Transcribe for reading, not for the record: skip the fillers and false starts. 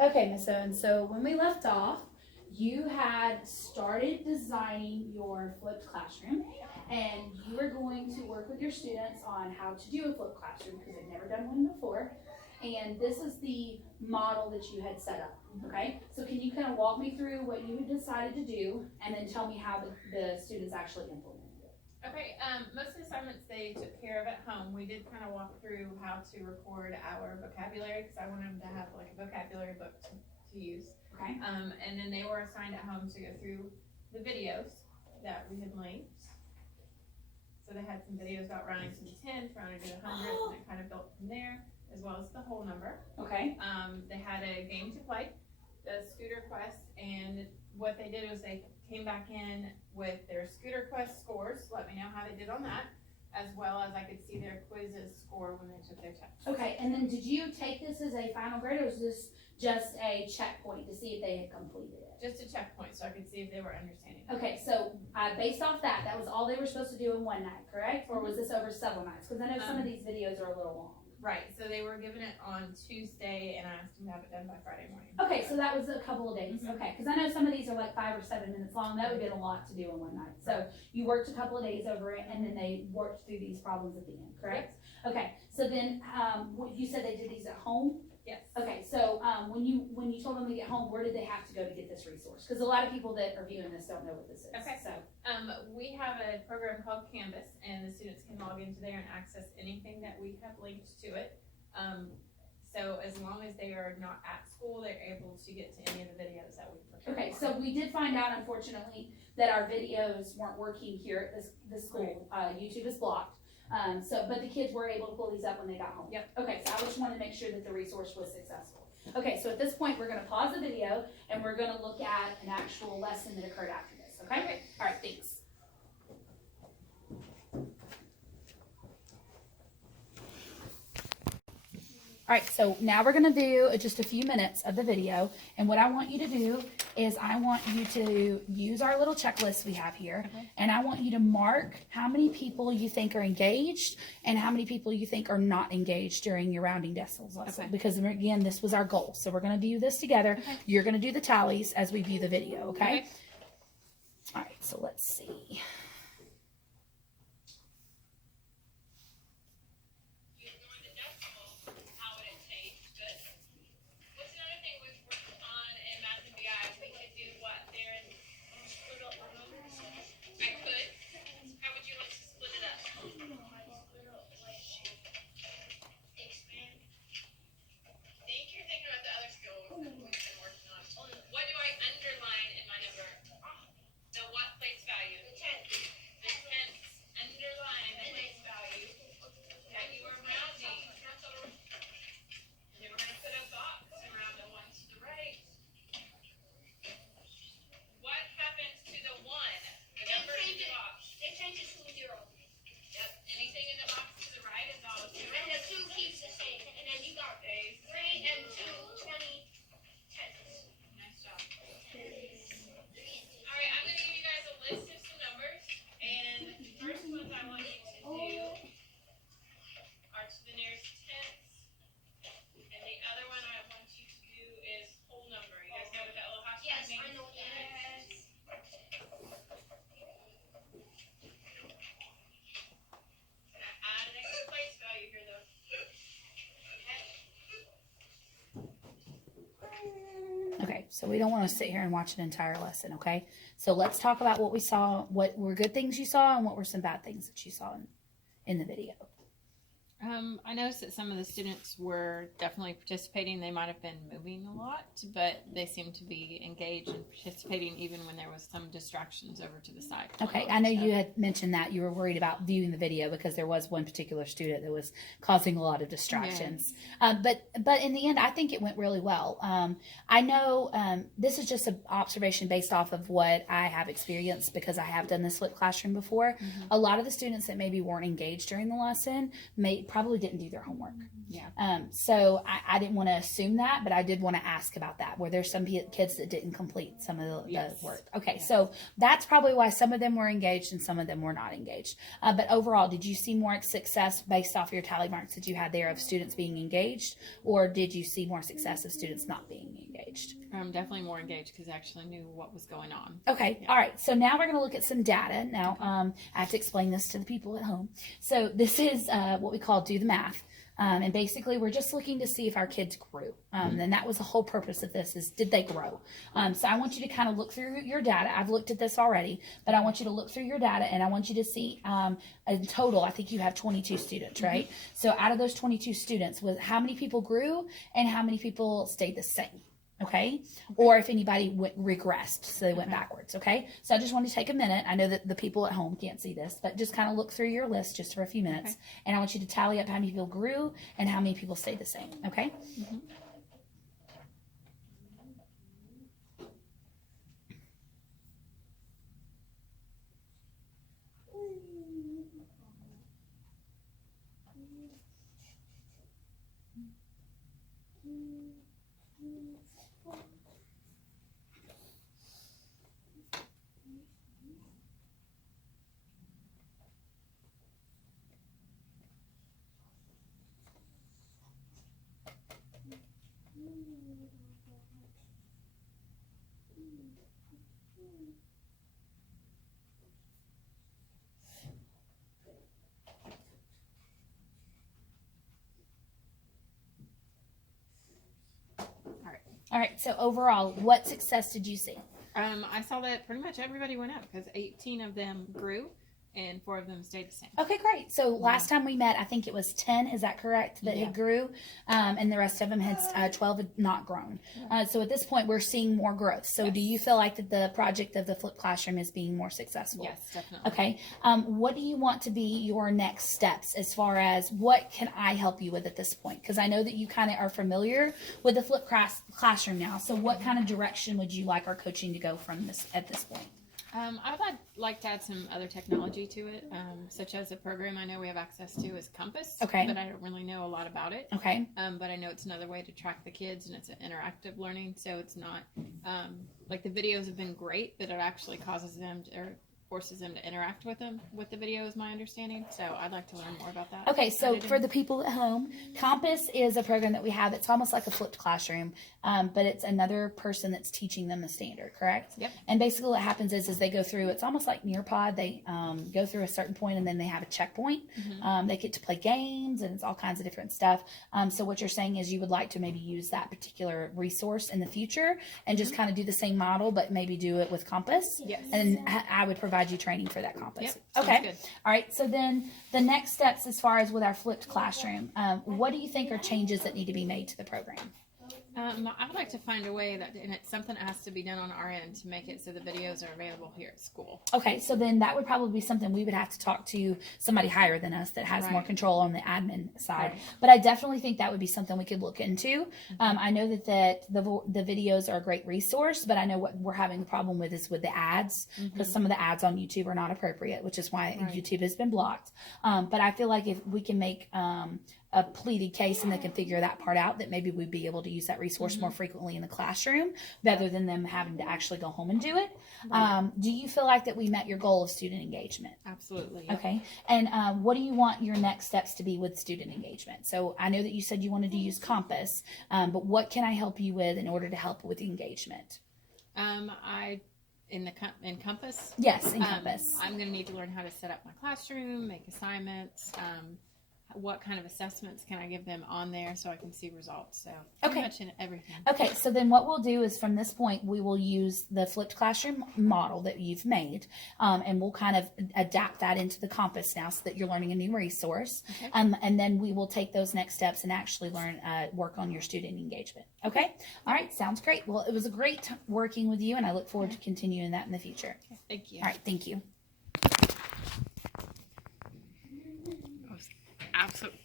Okay, Miss Owen, so when we left off, you had started designing your flipped classroom, and you were going to work with your students on how to do a flipped classroom because they've never done one before. And this is the model that you had set up, okay? So can you kind of walk me through what you had decided to do, and then tell me how the students actually implemented it? Okay, most of the assignments they took care of at home. We did kind of walk through how to record our vocabulary because I wanted them to have like a vocabulary book to use. Okay. And then they were assigned at home to go through the videos that we had linked. So they had some videos about rounding to the 10th, rounding to the 100th, and it kind of built from there, as well as the whole number. Okay. They had a game to play, the Scooter Quest, and what they did was they came back in with their Scooter Quest scores, let me know how they did on that, as well as I could see their quizzes score when they took their tests. Okay, and then did you take this as a final grade, or was this just a checkpoint to see if they had completed it? Just a checkpoint, so I could see if they were understanding it. Okay, so based off that, that was all they were supposed to do in one night, correct? Or was this over several nights? Because I know some of these videos are a little long. Right, so they were given it on Tuesday, and I asked them to have it done by Friday morning. Okay, so that was a couple of days. Mhm. Okay, because I know some of these are like 5 or 7 minutes long. That would have been a lot to do in one night. So you worked a couple of days over it, and then they worked through these problems at the end, correct? Okay, so then you said they did these at home. Yes. Okay, so when you told them to get home, where did they have to go to get this resource? Because a lot of people that are viewing this don't know what this is. Okay. So We have a program called Canvas, and the students can log into there and access anything that we have linked to it. So as long as they are not at school, they're able to get to any of the videos that we prepared. okay, so we did find out, unfortunately, that our videos weren't working here at this school. YouTube is blocked. But the kids were able to pull these up when they got home. Yep. Okay, so I just wanted to make sure that the resource was successful. Okay, so at this point, we're gonna pause the video, and we're gonna look at an actual lesson that occurred after this, okay? All right, thanks. All right, so now we're gonna do just a few minutes of the video, and what I want you to do is I want you to use our little checklist we have here, and I want you to mark how many people you think are engaged and how many people you think are not engaged during your rounding decimals lesson. Okay. Because again, this was our goal, so we're gonna view this together. Okay. You're gonna do the tallies as we view the video, okay? Okay. All right, so let's see. Okay, so we don't want to sit here and watch an entire lesson, okay? So let's talk about what we saw, what were good things you saw, and what were some bad things that you saw in the video. I noticed that some of the students were definitely participating. They might have been moving a lot, but they seemed to be engaged and participating even when there was some distractions over to the side. Okay, I know you had mentioned that you were worried about viewing the video because there was one particular student that was causing a lot of distractions. But in the end, I think it went really well. I know this is just an observation based off of what I have experienced because I have done this flipped classroom before. A lot of the students that maybe weren't engaged during the lesson probably didn't do their homework. Yeah. So I didn't want to assume that, but I did want to ask about that. Were there some kids that didn't complete some of the Yes. work? Okay, Yes. so that's probably why some of them were engaged and some of them were not engaged. But overall, did you see more success based off your tally marks that you had there of students being engaged, or did you see more success of students not being engaged? Definitely more engaged because I actually knew what was going on. Okay, Yeah. all right. So now we're going to look at some data. Now, I have to explain this to the people at home. So this is what we call do the math. And basically, we're just looking to see if our kids grew. And that was the whole purpose of this, is did they grow? So I want you to kind of look through your data. I've looked at this already, but I want you to look through your data, and I want you to see in total, I think you have 22 students, right? So out of those 22 students, how many people grew and how many people stayed the same? Okay. Or if anybody regressed, so they went backwards. Okay. So I just want to take a minute. I know that the people at home can't see this, but just kind of look through your list just for a few minutes. And I want you to tally up how many people grew and how many people stayed the same. Okay. All right. So overall, what success did you see? I saw that pretty much everybody went up because 18 of them grew and 4 of them stayed the same. Okay, great. So last time we met, I think it was 10. Is that correct? That it grew, and the rest of them had 12 had not grown. So at this point, we're seeing more growth. So do you feel like that the project of the flipped classroom is being more successful? Yes, definitely. Okay. What do you want to be your next steps as far as what can I help you with at this point? Because I know that you kind of are familiar with the flipped classroom now. So what kind of direction would you like our coaching to go from this at this point? I would like to add some other technology to it, such as a program I know we have access to is Compass. Okay. But I don't really know a lot about it. Okay. But I know it's another way to track the kids, and it's an interactive learning, so it's not like the videos have been great, but it actually causes them to, or forces them to interact with them with the video, is my understanding. So I'd like to learn more about that. Okay, so for the people at home, Compass is a program that we have. It's almost like a flipped classroom, but it's another person that's teaching them the standard, correct? Yep. And basically what happens is they go through, it's almost like Nearpod. They go through a certain point and then they have a checkpoint. They get to play games and it's all kinds of different stuff. So what you're saying is you would like to maybe use that particular resource in the future and just kind of do the same model, but maybe do it with Compass. Yes. And I would provide you training for that Compass. Yep, sounds Okay. good. All right. So then the next steps as far as with our flipped classroom, what do you think are changes that need to be made to the program? I would like to find a way that, and it's something that has to be done on our end to make it so the videos are available here at school. Okay, so then that would probably be something we would have to talk to somebody higher than us that has more Right. control on the admin side. Right. But I definitely think that would be something we could look into. I know that the videos are a great resource, but I know what we're having a problem with is with the ads, because some of the ads on YouTube are not appropriate, which is why Right. YouTube has been blocked. But I feel like if we can make a pleaded case and they can figure that part out, that maybe we'd be able to use that resource more frequently in the classroom rather than them having to actually go home and do it. Do you feel like that we met your goal of student engagement? Absolutely. Yep. Okay. And what do you want your next steps to be with student engagement? So I know that you said you wanted to use Compass, but what can I help you with in order to help with engagement? In Compass. Yes, in Compass. I'm going to need to learn how to set up my classroom, make assignments. What kind of assessments can I give them on there so I can see results? So pretty much in everything. Okay, so then what we'll do is from this point, we will use the flipped classroom model that you've made, and we'll kind of adapt that into the Compass now so that you're learning a new resource. Okay. And then we will take those next steps and actually work on your student engagement. Okay? All right, sounds great. Well, it was a great working with you, and I look forward to continuing that in the future. Thank you. All right, thank you. Absolutely